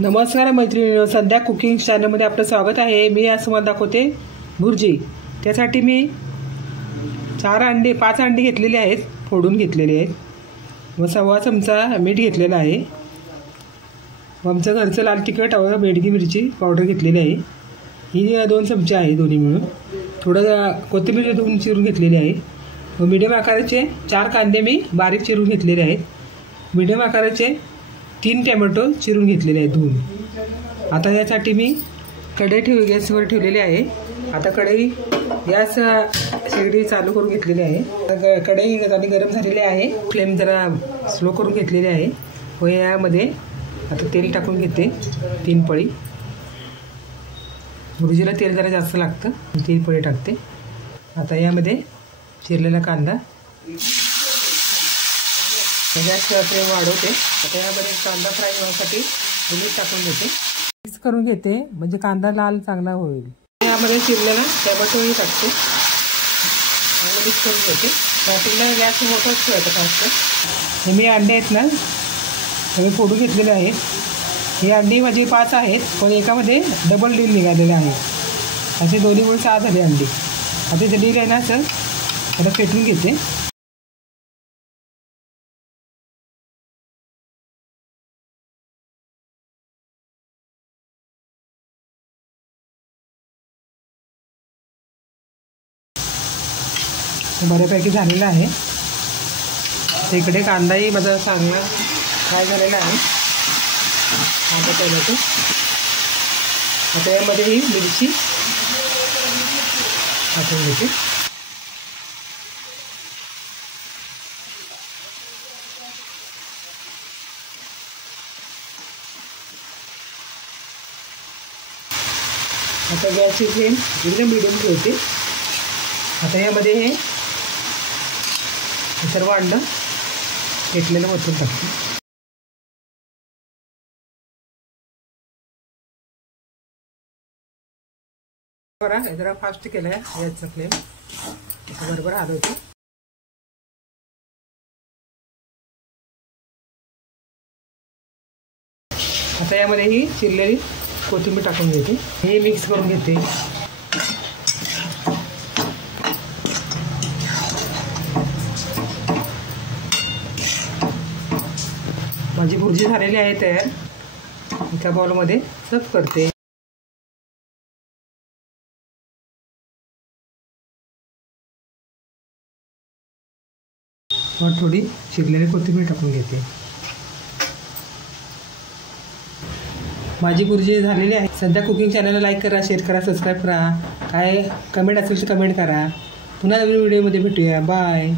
नमस्कार मैत्रिणींनो, संध्या कुकिंग चॅनलमध्ये आपलं स्वागत आहे। मी आज तुम्हाला दाखवते भुर्जी। त्यासाठी मी 5 अंडे घेतलेले आहेत, फोडून घेतलेले आहेत व 1/2 चमचा मीठ घेतलेला आहे व आमचं घरचं लाल तिखट व बेडगी मिरची पावडर घेतलेली आहे। ही 2 चमचे आहे दोन्ही मिळून। थोडं कोथिंबीर धुवून चिरून घेतलेली आहे व मीडियम आकाराचे 4 कांदे मी बारीक चिरून घेतलेले आहेत। मीडियम आकाराचे 3 टोमॅटो चिरून घेतलेले आहेत धुवून। आता यासाठी मी कढई गॅसवर ठेवलेली आहे। आता कढई गॅस शेगडी चालू करून घेतलेली आहे। कढई गरम झालेली आहे, फ्लेम जरा स्लो करून घेतलेली आहे व यामध्ये आता तेल टाकून घेते 3 पळी। भुर्जीला तेल जरा जास्त लागतं, 3 पळी टाकते। आता यामध्ये चिरलेला कांदा, गॅस फ्लेम वाढवते। आता यामध्ये कांदा फ्राय होण्यासाठी मीठ टाकून घेते, मिक्स करून घेते म्हणजे कांदा लाल चांगला होईल। यामध्ये चिरलेला टोमॅटोही टाकते आणि मिक्स करून घेते। स्टार्टिंगला गॅस मोठाच ठेवायचा फास्ट। हे मी अंडे आहेत ना, हे फोडून घेतलेले आहेत। हे अंडी माझी 5 आहेत, पण एकामध्ये डबल डील निघालेले आहे। असे दोन्ही मिळून 6 झाले अंडी। आता ते डील आहे ना सर, आता फेटून घेते। बऱ्यापैकी झालेला आहे। इकडे कांदाही माझा चांगला फ्राय झालेला आहे। कांदा टोमॅटो, आता यामध्ये ही मिरची टाकून घेते। आता गॅसची फ्लेम एकदम मिडियम ठेवते। आता यामध्ये हे सर्व अंड फेटलेलं वरतून टाकते। जरा फास्ट केलाय गॅसचा फ्लेम, बरोबर हलवते। आता यामध्ये ही चिरलेली कोथिंबीर टाकून घेते, हे मिक्स करून घेते। माझी भुर्जी झालेली आहे तयार। एका बाउलमध्ये सर्व करते। वर थोडी चिरलेली कोथिंबीर टाकून घेते। माझी भुर्जी झालेली आहे। संध्या कुकिंग चॅनलला लाईक करा, शेअर करा, सबस्क्राईब करा। काय कमेंट असेल तर कमेंट करा। पुन्हा नवीन व्हिडिओमध्ये भेटूया। बाय।